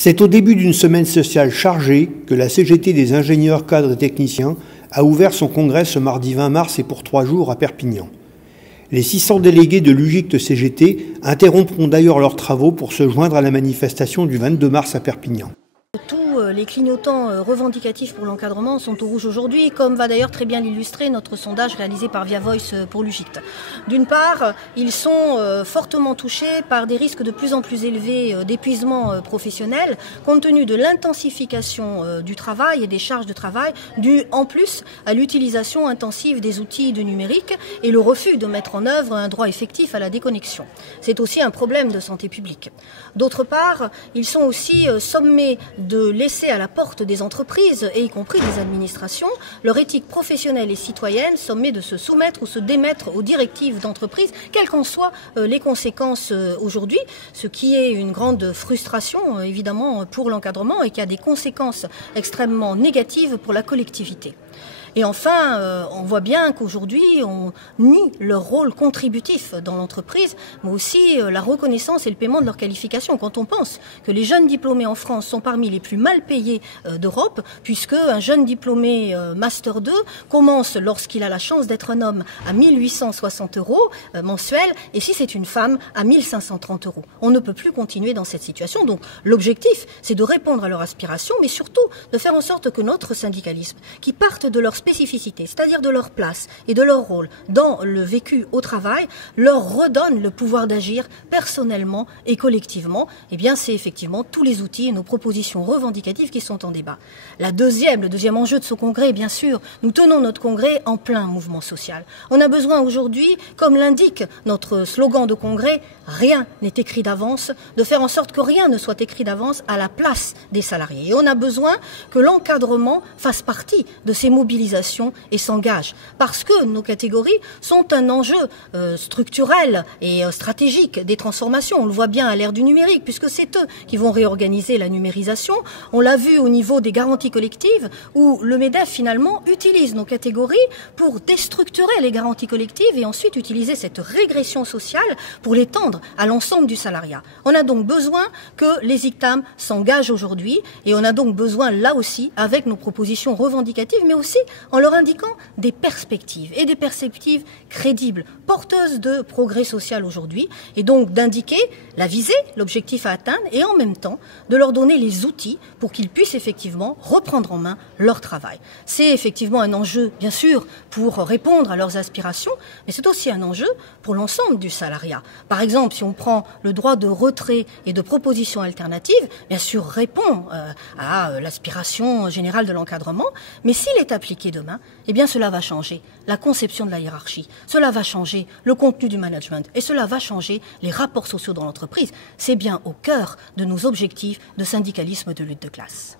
C'est au début d'une semaine sociale chargée que la CGT des ingénieurs, cadres et techniciens a ouvert son congrès ce mardi 20 mars et pour 3 jours à Perpignan. Les 600 délégués de l'UGICT CGT interrompront d'ailleurs leurs travaux pour se joindre à la manifestation du 22 mars à Perpignan. Les clignotants revendicatifs pour l'encadrement sont au rouge aujourd'hui, comme va d'ailleurs très bien l'illustrer notre sondage réalisé par Via Voice pour l'UGICT. D'une part, ils sont fortement touchés par des risques de plus en plus élevés d'épuisement professionnel, compte tenu de l'intensification du travail et des charges de travail, dues en plus à l'utilisation intensive des outils de numérique et le refus de mettre en œuvre un droit effectif à la déconnexion. C'est aussi un problème de santé publique. D'autre part, ils sont aussi sommés de laisser à la porte des entreprises, et y compris des administrations, leur éthique professionnelle et citoyenne, sommée de se soumettre ou se démettre aux directives d'entreprise, quelles qu'en soient les conséquences aujourd'hui, ce qui est une grande frustration évidemment pour l'encadrement et qui a des conséquences extrêmement négatives pour la collectivité. Et enfin, on voit bien qu'aujourd'hui, on nie leur rôle contributif dans l'entreprise, mais aussi la reconnaissance et le paiement de leur qualification. Quand on pense que les jeunes diplômés en France sont parmi les plus mal payés d'Europe, puisque un jeune diplômé Master 2 commence, lorsqu'il a la chance d'être un homme, à 1860 € mensuels, et si c'est une femme, à 1530 €. On ne peut plus continuer dans cette situation. Donc l'objectif, c'est de répondre à leurs aspirations, mais surtout de faire en sorte que notre syndicalisme, qui parte de leur spécificité, c'est-à-dire de leur place et de leur rôle dans le vécu au travail, leur redonne le pouvoir d'agir personnellement et collectivement. Eh bien, c'est effectivement tous les outils et nos propositions revendicatives qui sont en débat. Le deuxième enjeu de ce congrès, bien sûr, nous tenons notre congrès en plein mouvement social. On a besoin aujourd'hui, comme l'indique notre slogan de congrès, rien n'est écrit d'avance, de faire en sorte que rien ne soit écrit d'avance à la place des salariés. Et on a besoin que l'encadrement fasse partie de ces mobilisations et s'engage, parce que nos catégories sont un enjeu structurel et stratégique des transformations. On le voit bien à l'ère du numérique, puisque c'est eux qui vont réorganiser la numérisation. On l'a vu au niveau des garanties collectives, où le MEDEF finalement utilise nos catégories pour déstructurer les garanties collectives et ensuite utiliser cette régression sociale pour l'étendre à l'ensemble du salariat. On a donc besoin que les ICTAM s'engagent aujourd'hui, et on a donc besoin là aussi, avec nos propositions revendicatives, mais aussi en leur indiquant des perspectives, et des perspectives crédibles, porteuses de progrès social aujourd'hui, et donc d'indiquer la visée, l'objectif à atteindre, et en même temps de leur donner les outils pour qu'ils puissent effectivement reprendre en main leur travail. C'est effectivement un enjeu, bien sûr, pour répondre à leurs aspirations, mais c'est aussi un enjeu pour l'ensemble du salariat. Par exemple, si on prend le droit de retrait et de proposition alternative, bien sûr répond à l'aspiration générale de l'encadrement, mais s'il est appliqué demain, eh bien cela va changer la conception de la hiérarchie, cela va changer le contenu du management et cela va changer les rapports sociaux dans l'entreprise. C'est bien au cœur de nos objectifs de syndicalisme de lutte de classe.